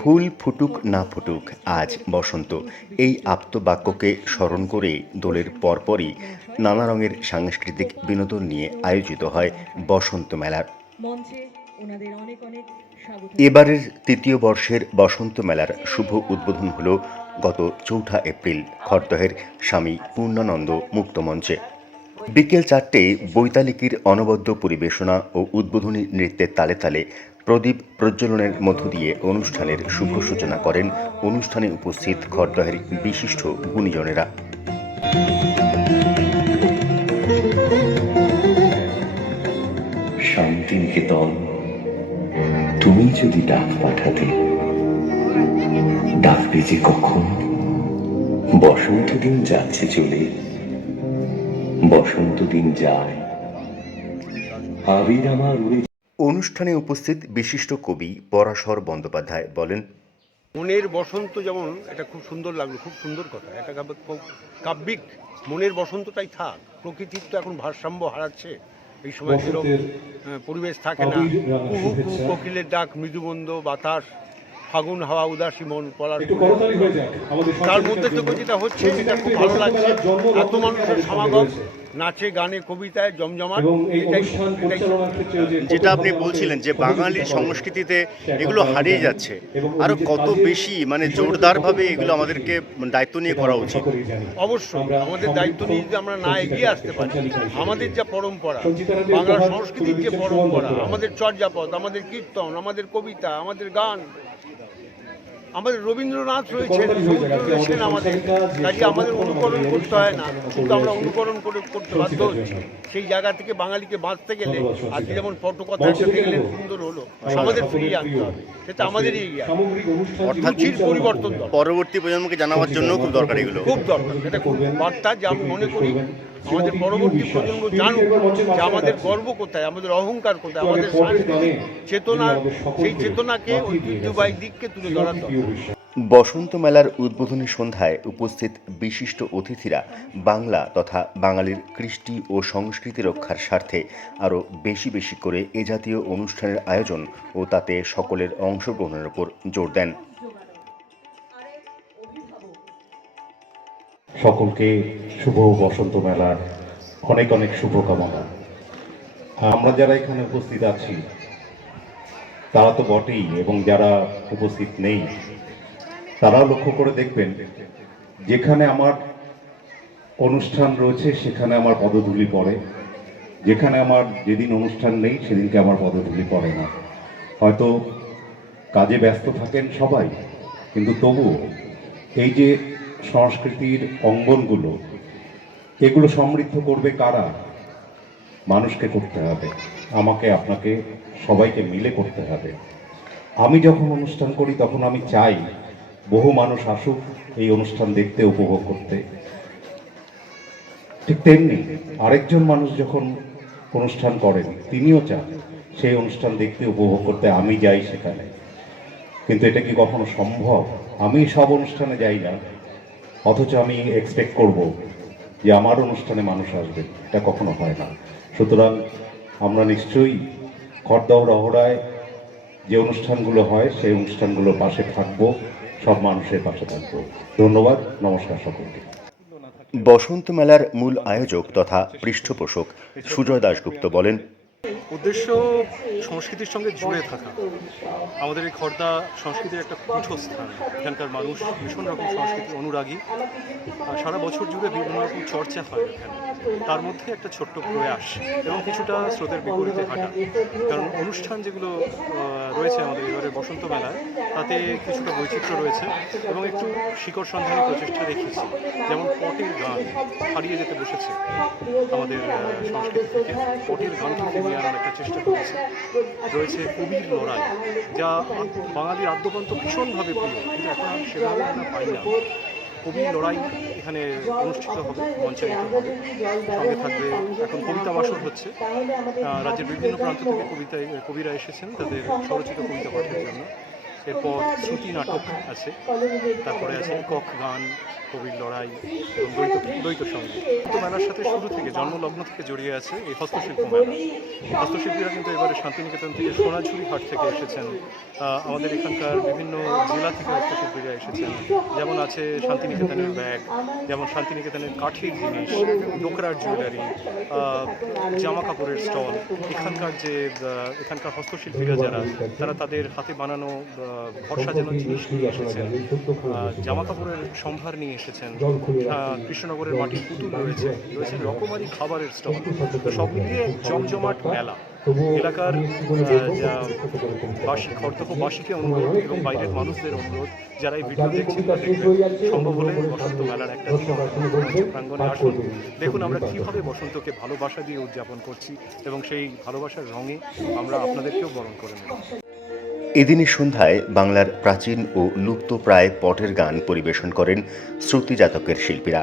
ফুল ফুটুক না ফুটুক আজ বসন্ত, এই আপ্তবাক্যকে স্মরণ করে দোলের পরপরই নানা রঙের সাংস্কৃতিক বিনোদন নিয়ে আয়োজিত হয় বসন্ত মেলার। এবারের তৃতীয় বর্ষের বসন্ত মেলার শুভ উদ্বোধন হল গত ৪ঠা এপ্রিল খড়দহের স্বামী পূর্ণানন্দ মুক্তমঞ্চে। বিকেল ৪টায় বৈতালিকির অনবদ্য পরিবেশনা ও উদ্বোধনী নৃত্যের তালে তালে প্রদীপ প্রজ্বলনের মধ্য দিয়ে অনুষ্ঠানের শুভ সূচনা করেন অনুষ্ঠানে উপস্থিত খড়দহের বিশিষ্ট গুণীজনেরা। শান্তিনিকেতন, তুমি যদি ডাক পাঠাতে, ডাকবে যে কখন? বসন্ত দিন যাচ্ছে চলে, বসন্ত দিন যায়, আবির আমার উড়ে। অনুষ্ঠানে উপস্থিত বিশিষ্ট কবি পরাশর বন্দ্যোপাধ্যায় বলেন, মনের বসন্ত যেমন এটা খুব সুন্দর লাগলো, খুব সুন্দর কথা, এটা কাব্যিক। মনের বসন্তটাই থাক, প্রকৃতির তো এখন ভারসাম্য হারাচ্ছে, এই সময় সেরকম পরিবেশ থাকে না। কুহু কুহু কোকিলের ডাক, মৃদুমন্দ বাতাস, ফাগুন হাওয়া, উদাসী মন পলার, তার মধ্যে থেকে যেটা হচ্ছে এটা খুব ভালো লাগছে। এত মানুষের সমাগম, নাচে গানে কবিতায় জমজমাট। যেটা আপনি বলছিলেন যে বাঙালির সংস্কৃতিতে এগুলো হারিয়ে যাচ্ছে, আরো কত বেশি জোরদারভাবে এগুলো আমাদেরকে দায়িত্ব নিয়ে করা উচিত। অবশ্যই আমাদের দায়িত্ব নিয়ে যদি আমরা না এগিয়ে আসতে পারি, আমাদের যা পরম্পরা, বাংলা সংস্কৃতির যে পরম্পরা, আমাদের চর্যাপদ, আমাদের কীর্তন, আমাদের কবিতা, আমাদের গান, আমাদের রবীন্দ্রনাথ রয়েছেন, রয়েছেন আমাদের, কাজে আমাদের অনুকরণ করতে হয় না, কিন্তু আমরা অনুকরণ করতে বাধ্য হচ্ছি। সেই জায়গা থেকে বাঙালিকে বাঁচতে গেলে আজকে যেমন পটকথা দেখলেন সুন্দর হলো, আমাদের ফিরিয়ে আনতে হবে, সেটা আমাদেরই রুচির পরিবর্তন। পরবর্তী প্রজন্মকে জানাবার জন্য খুব দরকার, এগুলো খুব দরকার। এটা খুব বার্তা যে আমি মনে করি আমাদের পরবর্তী প্রজন্ম জানুক যে আমাদের গর্ব কোথায়, আমাদের অহংকার কোথায়, আমাদের সাংস্কৃতিক চেতনা, সেই চেতনাকে ঐতিহ্যবাহী দিককে তুলে ধরার দরকার। বসন্ত মেলার উদ্বোধনী সন্ধ্যায় উপস্থিত বিশিষ্ট অতিথিরা বাংলা তথা বাঙালির কৃষ্টি ও সংস্কৃতি রক্ষার স্বার্থে আরও বেশি বেশি করে এ জাতীয় অনুষ্ঠানের আয়োজন ও তাতে সকলের অংশগ্রহণের উপর জোর দেন। সকলকে শুভ বসন্ত মেলার অনেক অনেক শুভকামনা। আমরা যারা এখানে উপস্থিত আছি তারা তো বটেই, এবং যারা উপস্থিত নেই তারাও লক্ষ্য করে দেখবেন, যেখানে আমার অনুষ্ঠান রয়েছে সেখানে আমার পদধূলি পড়ে, যেখানে আমার যেদিন অনুষ্ঠান নেই সেদিনকে আমার পদধূলি পড়ে না। হয়তো কাজে ব্যস্ত থাকেন সবাই, কিন্তু তবুও এই যে সংস্কৃতির অঙ্গনগুলো, এগুলো সমৃদ্ধ করবে কারা? মানুষকে করতে হবে, আমাকে আপনাকে সবাইকে মিলে করতে হবে। আমি যখন অনুষ্ঠান করি তখন আমি চাই বহু মানুষ আসুক এই অনুষ্ঠান দেখতে, উপভোগ করতে। ঠিক তেমনি আরেকজন মানুষ যখন অনুষ্ঠান করেন তিনিও চান সেই অনুষ্ঠান দেখতে, উপভোগ করতে, আমি যাই সেখানে। কিন্তু এটা কি কখনো সম্ভব? আমি সব অনুষ্ঠানে যাই না, অথচ আমি এক্সপেক্ট করব যে আমার অনুষ্ঠানে মানুষ আসবে, এটা কখনো হয় না। সুতরাং আমরা নিশ্চয়ই খড়দহ রহড়ায় যে অনুষ্ঠানগুলো হয় সেই অনুষ্ঠানগুলোর পাশে থাকবো, সব মানুষের পাশে থাকবো। ধন্যবাদ, নমস্কার সকলকে। বসন্ত মেলার মূল আয়োজক তথা পৃষ্ঠপোষক সুজয় দাশগুপ্ত বলেন, উদ্দেশ্য সংস্কৃতির সঙ্গে জুড়ে থাকা। আমাদের এই খড়দা সংস্কৃতির একটা পীঠস্থান, এখানকার মানুষ ভীষণ রকম সংস্কৃতি অনুরাগী, সারা বছর জুড়ে বিভিন্ন রকম চর্চা হয় এখানে, তার মধ্যে একটা ছোট্ট প্রয়াস এবং কিছুটা স্রোতের বিপরীতে হাঁটা। কারণ অনুষ্ঠান যেগুলো রয়েছে আমাদের এবারে বসন্ত মেলায়, তাতে কিছুটা বৈচিত্র্য রয়েছে এবং একটু শিকড় সন্ধানের প্রচেষ্টা রেখেছি। যেমন পটের গান হারিয়ে যেতে বসেছে আমাদের সংস্কৃতি থেকে, পটের গানকে ফিরিয়ে আনার একটা চেষ্টা করেছে। রয়েছে কবির লড়াই, যা বাঙালির আদ্যপান্ত ভীষণভাবে প্রিয়, কিন্তু এখন আর সেভাবে আমরা পাই না। কবির লড়াই এখানে অনুষ্ঠিত হবে, মঞ্চায়িত হবে, সঙ্গে থাকবে এখন কবিতা বাসর হচ্ছে। রাজ্যের বিভিন্ন প্রান্ত থেকে কবিরা এসেছেন তাদের স্বরচিত কবিতা পাঠের জন্য। এরপর শ্রুতি নাটক আছে, তারপরে আছে একক গান, কবির লড়াই এবং দ্বৈত সঙ্গীত। তো মেলার সাথে শুরু থেকে জন্মলগ্ন থেকে জড়িয়ে আছে এই হস্তশিল্প মেলা। হস্তশিল্পীরা কিন্তু এবারে শান্তিনিকেতন থেকে সোনাঝুরি হাট থেকে এসেছেন, আমাদের এখানকার বিভিন্ন জেলা থেকে হস্তশিল্পীরা এসেছেন। যেমন আছে শান্তিনিকেতনের ব্যাগ, যেমন শান্তিনিকেতনের কাঠের জিনিস, ডোকরার জুয়েলারি, জামা কাপড়ের স্টল। এখানকার হস্তশিল্পীরা যারা, তারা তাদের হাতে বানানো ঘর সাজানোর জিনিস নিয়ে এসেছেন, জামা কাপড়ের সম্ভার নিয়ে এসেছেন, কৃষ্ণনগরের মাটির পুতুল রয়েছে রকমারি খাবারের স্টল। সব মিলিয়ে জমজমাট মেলা। এলাকার খড়দহবাসীকে অনুরোধ এবং বাইরের মানুষদের অনুরোধ, যারা এই ভিডিও দেখছেন বা দেখবেন, সম্ভব হলে বসন্ত মেলার একটা দিন প্রাঙ্গণে আসুন। দেখুন আমরা কীভাবে বসন্তকে ভালোবাসা দিয়ে উদযাপন করছি এবং সেই ভালোবাসার রঙে আমরা আপনাদেরকেও বরণ করে নেব। এদিনই সন্ধ্যায় বাংলার প্রাচীন ও লুপ্তপ্রায় পটের গান পরিবেশন করেন শ্রুতিজাতকের শিল্পীরা।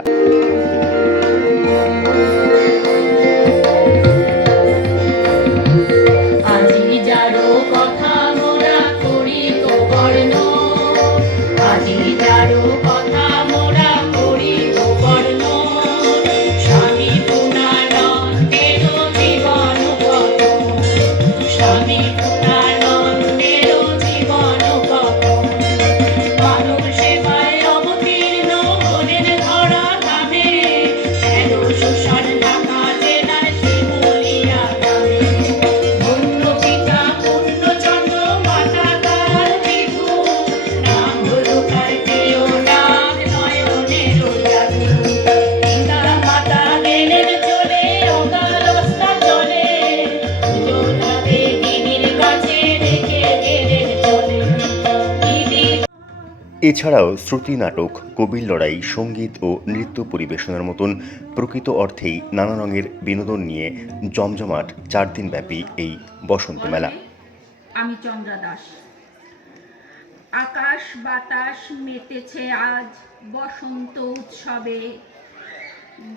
এছাড়াও শ্রুতি নাটক, কবির লড়াই, সঙ্গীত ও নৃত্য পরিবেশনের মতন প্রকৃত অর্থেই নানা রঙের বিনোদন নিয়ে জমজমাট 4 দিনব্যাপী এই বসন্ত মেলা। আমি চন্দ্রা দাস। আকাশ বাতাস মেতেছে আজ বসন্ত উৎসবে,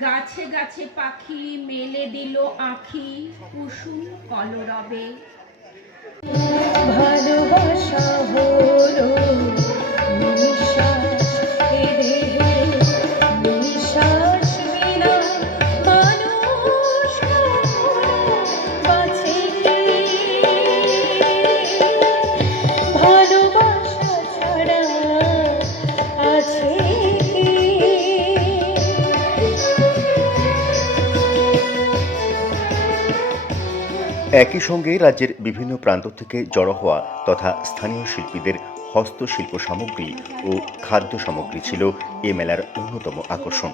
গাছে গাছে পাখি মেলে দিল আঁখি কুসুম কলরবে। ভালোবাসা হলো একই সঙ্গে রাজ্যের বিভিন্ন প্রান্ত থেকে জড়ো হওয়া তথা স্থানীয় শিল্পীদের হস্তশিল্প সামগ্রী ও খাদ্য সামগ্রী ছিল এ মেলার অন্যতম আকর্ষণ।